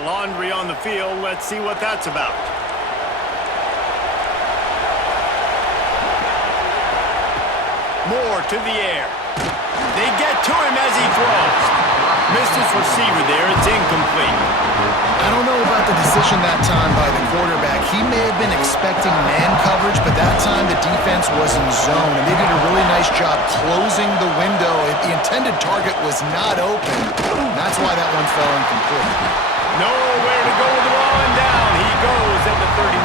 got laundry on the field. Let's see what that's about. Moore to the air. They get to him as he throws. Missed his receiver there. It's incomplete. I don't know about the decision that time by the quarterback. He may have been expecting man coverage, but that time the defense was in zone, and they did a really nice job closing the window. The intended target was not open. That's why that one fell incomplete. Nowhere to go with the ball, and down he goes at the 39.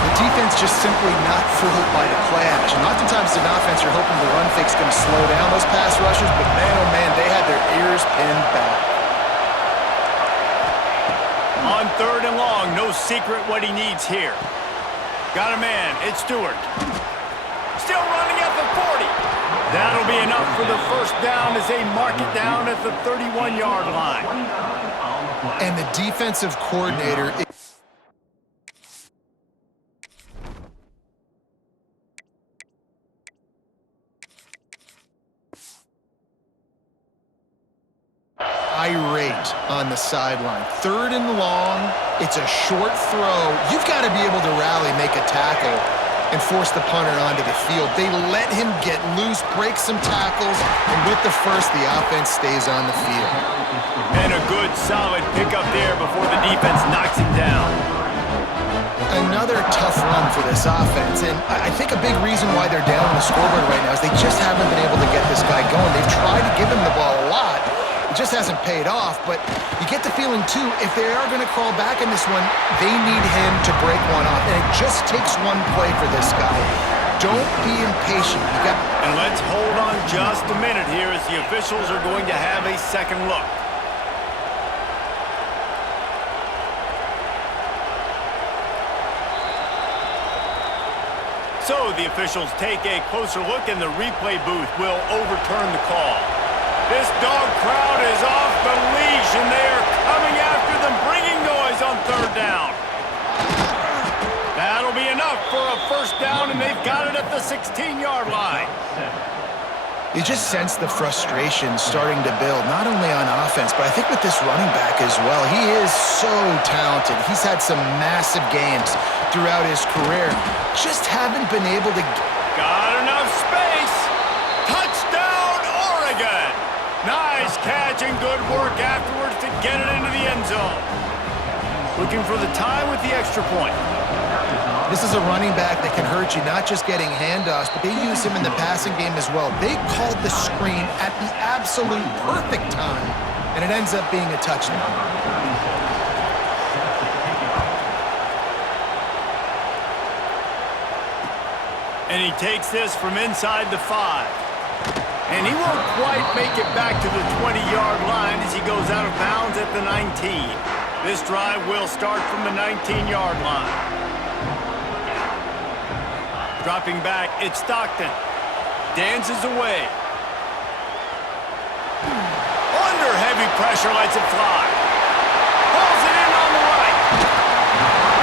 The defense just simply not fooled by the play action. Oftentimes, as an offense, you're hoping the run fake's going to slow down those pass rushers, but man, oh man, they had their ears pinned back. On 3rd and long, no secret what he needs here. Got a man, it's Stewart. Still running at the 40. That'll be enough for the first down as they mark it down at the 31-yard line. And the defensive coordinator... irate on the sideline. 3rd and long, it's a short throw. You've got to be able to rally, make a tackle, and force the punter onto the field. They let him get loose, break some tackles, and with the first, the offense stays on the field. And a good, solid pickup there before the defense knocks him down. Another tough run for this offense, and I think a big reason why they're down on the scoreboard right now is they just haven't been able to get this guy going. They've tried to give him the ball a lot. It just hasn't paid off, but you get the feeling, too, if they are going to crawl back in this one, they need him to break one off, and it just takes one play for this guy. Don't be impatient. And let's hold on just a minute here as the officials are going to have a second look. So the officials take a closer look, and the replay booth will overturn the call. This dog crowd is off the leash, and they are coming after them, bringing noise on 3rd down. That'll be enough for a first down, and they've got it at the 16-yard line. You just sense the frustration starting to build, not only on offense, but I think with this running back as well. He is so talented. He's had some massive games throughout his career. Just haven't been able to... Got enough space. Touchdown, Oregon. Nice catch and good work afterwards to get it into the end zone. Looking for the tie with the extra point. This is a running back that can hurt you, not just getting handoffs, but they use him in the passing game as well. They called the screen at the absolute perfect time, and it ends up being a touchdown. And he takes this from inside the 5. And he won't quite make it back to the 20-yard line as he goes out of bounds at the 19. This drive will start from the 19-yard line. Dropping back, it's Stockton. Dances away. Under heavy pressure, lets it fly. Pulls it in on the right.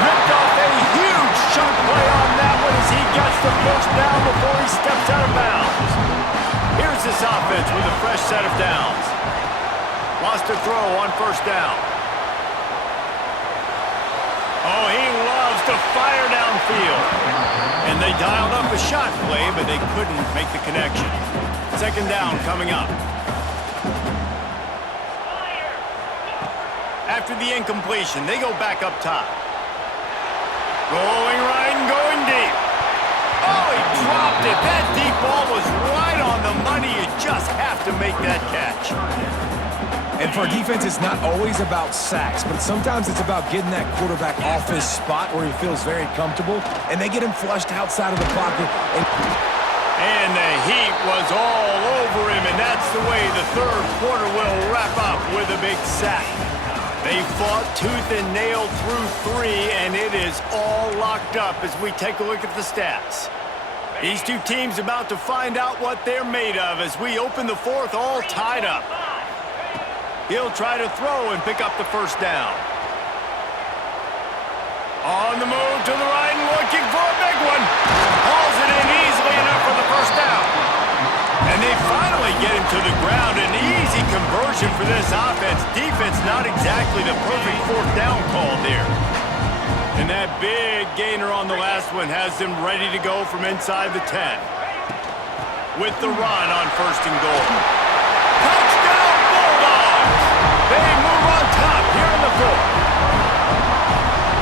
Ripped off a huge chunk play on that one as he gets the first down before he steps out of bounds. Here's this offense with a fresh set of downs. Lost a throw on first down. Oh, he loves to fire downfield. And they dialed up a shot play, but they couldn't make the connection. 2nd down coming up. After the incompletion, they go back up top. Rolling right and going deep. Oh, he dropped it. That deep ball was right on the money. You just have to make that catch. And for a defense, it's not always about sacks, but sometimes it's about getting that quarterback off his spot where he feels very comfortable, and they get him flushed outside of the pocket. And the heat was all over him, and that's the way the 3rd quarter will wrap up with a big sack. They fought tooth and nail through 3, and it is all locked up as we take a look at the stats. These two teams about to find out what they're made of as we open the 4th all tied up. He'll try to throw and pick up the first down. On the move to the right and looking for a big one. Hauls it in easily enough for the first down. And they finally get him to the ground. An easy conversion for this offense. Defense not exactly the perfect fourth down call there. And that big gainer on the last one has them ready to go from inside the 10. With the run on 1st and goal. Touchdown Bulldogs! They move on top here in the 4th.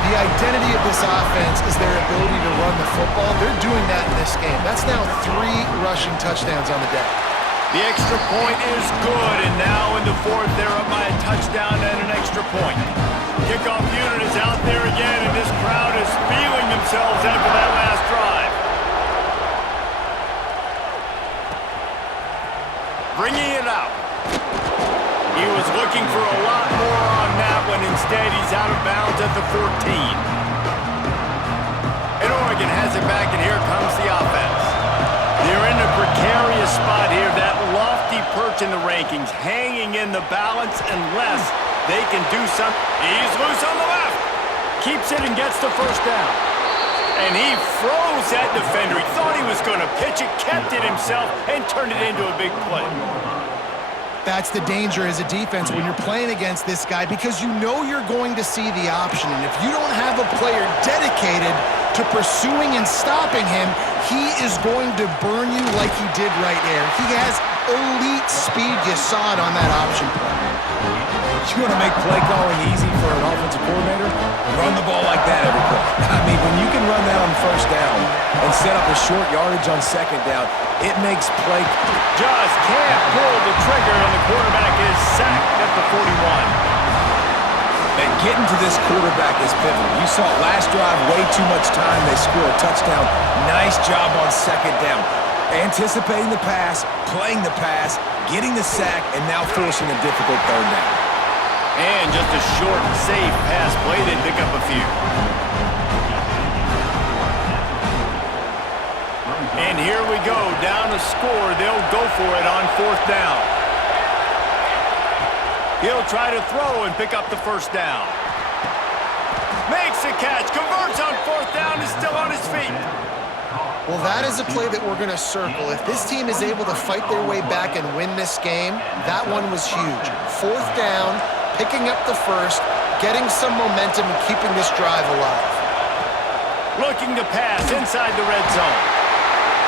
The identity of this offense is their ability to run the football. They're doing that in this game. That's now 3 rushing touchdowns on the day. The extra point is good, and now in the 4th, they're up by a touchdown and an extra point. Kickoff unit is out there again, and this crowd is feeling themselves after that last drive. Bringing it out. He was looking for a lot more on that one. Instead, he's out of bounds at the 14. And Oregon has it back, and here comes the offense. They're in a precarious spot here, that lofty perch in the rankings, hanging in the balance unless they can do something. He's loose on the left. Keeps it and gets the 1st down. And he froze that defender. He thought he was going to pitch it, kept it himself, and turned it into a big play. That's the danger as a defense when you're playing against this guy, because you know you're going to see the option. And if you don't have a player dedicated to pursuing and stopping him, he is going to burn you like he did right there. He has elite speed. You saw it on that option play. You want to make play calling easy for an offensive coordinator? Run the ball like that every play. I mean, when you can run that on 1st down and set up a short yardage on 2nd down, it makes play. Just can't pull the trigger, and the quarterback is sacked at the 41. And getting to this quarterback is pivotal. You saw last drive, way too much time. They score a touchdown. Nice job on 2nd down. Anticipating the pass, playing the pass, getting the sack, and now forcing a difficult 3rd down. And just a short, safe pass play. They pick up a few. And here we go. Down to score. They'll go for it on 4th down. He'll try to throw and pick up the 1st down. Makes the catch. Converts on 4th down. Is still on his feet. Well, that is a play that we're going to circle. If this team is able to fight their way back and win this game, that one was huge. 4th down, picking up the 1st, getting some momentum and keeping this drive alive. Looking to pass inside the red zone.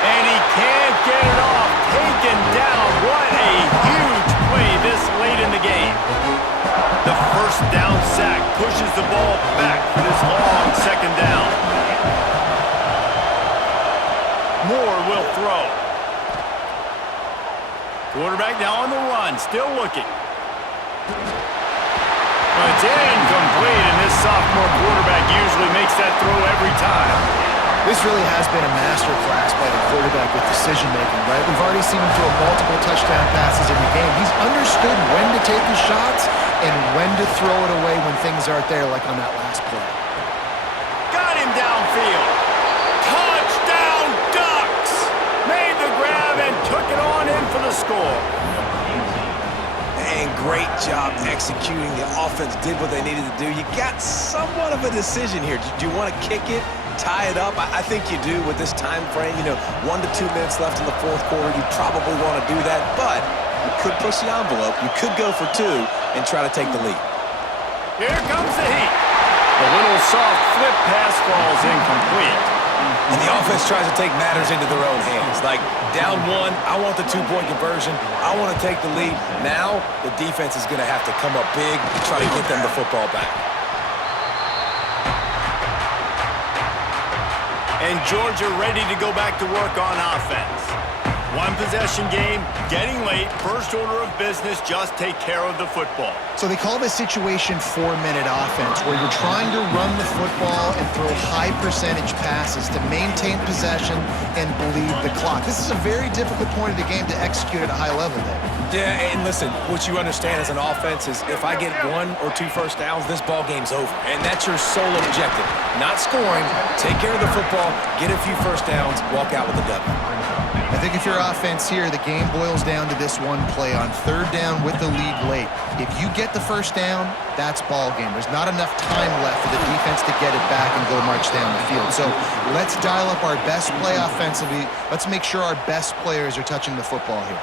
And he can't get it off. Taken down. What a huge play this late in the game. The 1st down sack pushes the ball back for this long 2nd down. Moore will throw. Quarterback now on the run, still looking. But it's incomplete, and this sophomore quarterback usually makes that throw every time. This really has been a masterclass by the quarterback with decision-making, right? We've already seen him throw multiple touchdown passes in the game. He's understood when to take his shots and when to throw it away when things aren't there, like on that last play. Got him downfield. Touchdown Ducks! Made the grab and took it on in for the score. And great job executing. The offense did what they needed to do. You got somewhat of a decision here. Do you want to kick it, tie it up? I think you do with this time frame. 1 to 2 minutes left in the 4th quarter. You probably want to do that, but you could push the envelope. You could go for 2 and try to take the lead. Here comes the heat. The little soft flip pass falls incomplete. And the offense tries to take matters into their own hands. Like, down 1, I want the 2-point conversion. I want to take the lead. Now, the defense is going to have to come up big and try to get them the football back. And Georgia ready to go back to work on offense. 1-possession game, getting late, first order of business, just take care of the football. So they call this situation 4-minute offense, where you're trying to run the football and throw high percentage passes to maintain possession and bleed the clock. This is a very difficult point of the game to execute at a high level, Dave. Yeah, and listen, what you understand as an offense is if I get 1 or 2 first downs, this ball game's over. And that's your sole objective. Not scoring, take care of the football, get a few first downs, walk out with a W. I think if you're offense here, the game boils down to this one play on 3rd down with the lead late. If you get the first down, that's ball game. There's not enough time left for the defense to get it back and go march down the field. So let's dial up our best play offensively. Let's make sure our best players are touching the football here.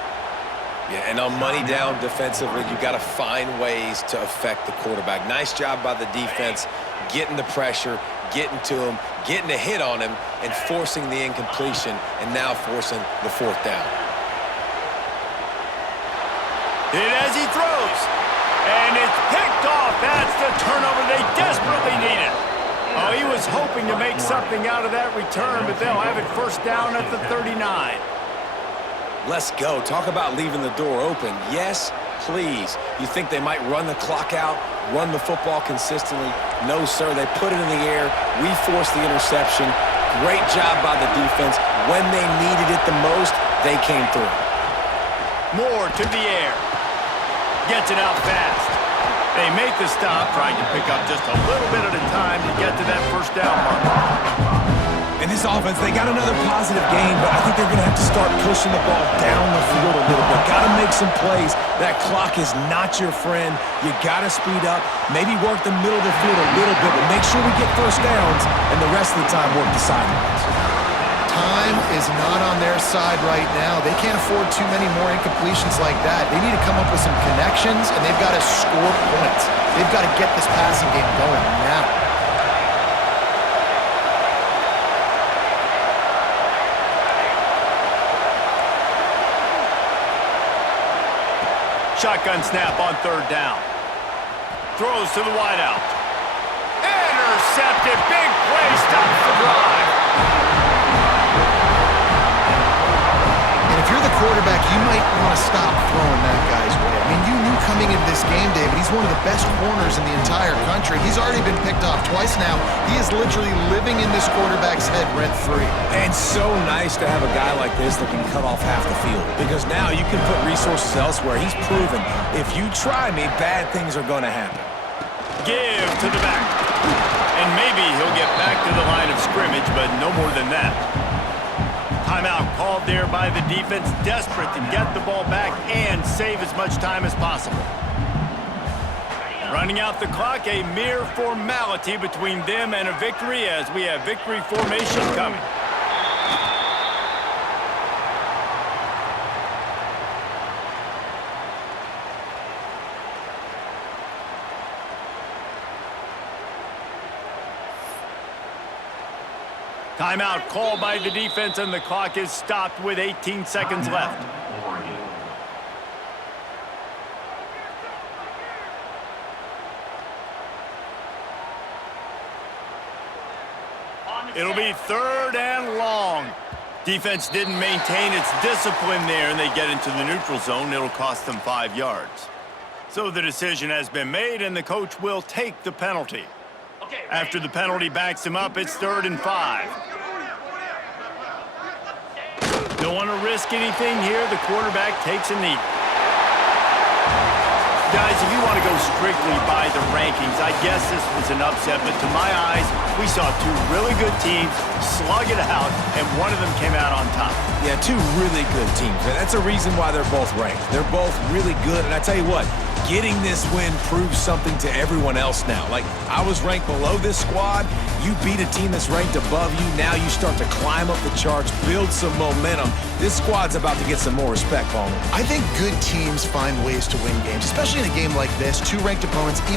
Yeah, and on money down defensively, you got to find ways to affect the quarterback. Nice job by the defense, getting the pressure, getting to him, getting a hit on him, and forcing the incompletion, and now forcing the fourth down. Hit as he throws, and it's picked off. That's the turnover they desperately needed. Oh, he was hoping to make something out of that return, but they'll have it first down at the 39. Let's go. Talk about leaving the door open. Yes, please. You think they might run the clock out, run the football consistently? No, sir. They put it in the air. We forced the interception. Great job by the defense. When they needed it the most, they came through. Moore to the air. Gets it out fast. They make the stop, trying to pick up just a little bit at a time to get to that first down mark. In this offense, they got another positive game, but I think they're going to have to start pushing the ball down the field a little bit. Got to make some plays. That clock is not your friend. You got to speed up, maybe work the middle of the field a little bit, but make sure we get first downs, and the rest of the time work the sidelines. Time is not on their side right now. They can't afford too many more incompletions like that. They need to come up with some connections, and they've got to score points. They've got to get this passing game going now. Shotgun snap on third down. Throws to the wideout. Intercepted. Big play. Stops the drive. And if you're the quarterback, you might want to stop throwing that guy's way. I mean, you knew coming into this game, David, he's one of the best corners in the entire country. He's already been picked off twice now. He is literally living in this quarterback's head rent-free. And so nice to have a guy like this that can cut off half the field, because now you can put resources elsewhere. He's proven if you try me, bad things are going to happen. Give to the back. And maybe he'll get back to the line of scrimmage, but no more than that. Timeout called there by the defense, desperate to get the ball back and save as much time as possible. Running out the clock, a mere formality between them and a victory, as we have victory formation coming. Timeout called by the defense, and the clock is stopped with 18 seconds left. It'll be third and long. Defense didn't maintain its discipline there, and they get into the neutral zone. It'll cost them 5 yards. So the decision has been made, and the coach will take the penalty. After the penalty backs him up, it's 3rd and 5. Don't want to risk anything here. The quarterback takes a knee. Guys, if you want to go strictly by the rankings, I guess this was an upset, but to my eyes, we saw two really good teams slug it out, and one of them came out on top. Yeah, two really good teams. And that's a reason why they're both ranked. They're both really good, and I tell you what, getting this win proves something to everyone else now. Like, I was ranked below this squad. You beat a team that's ranked above you. Now you start to climb up the charts, build some momentum. This squad's about to get some more respect, Palmer. I think good teams find ways to win games, especially in a game like this. Two ranked opponents, even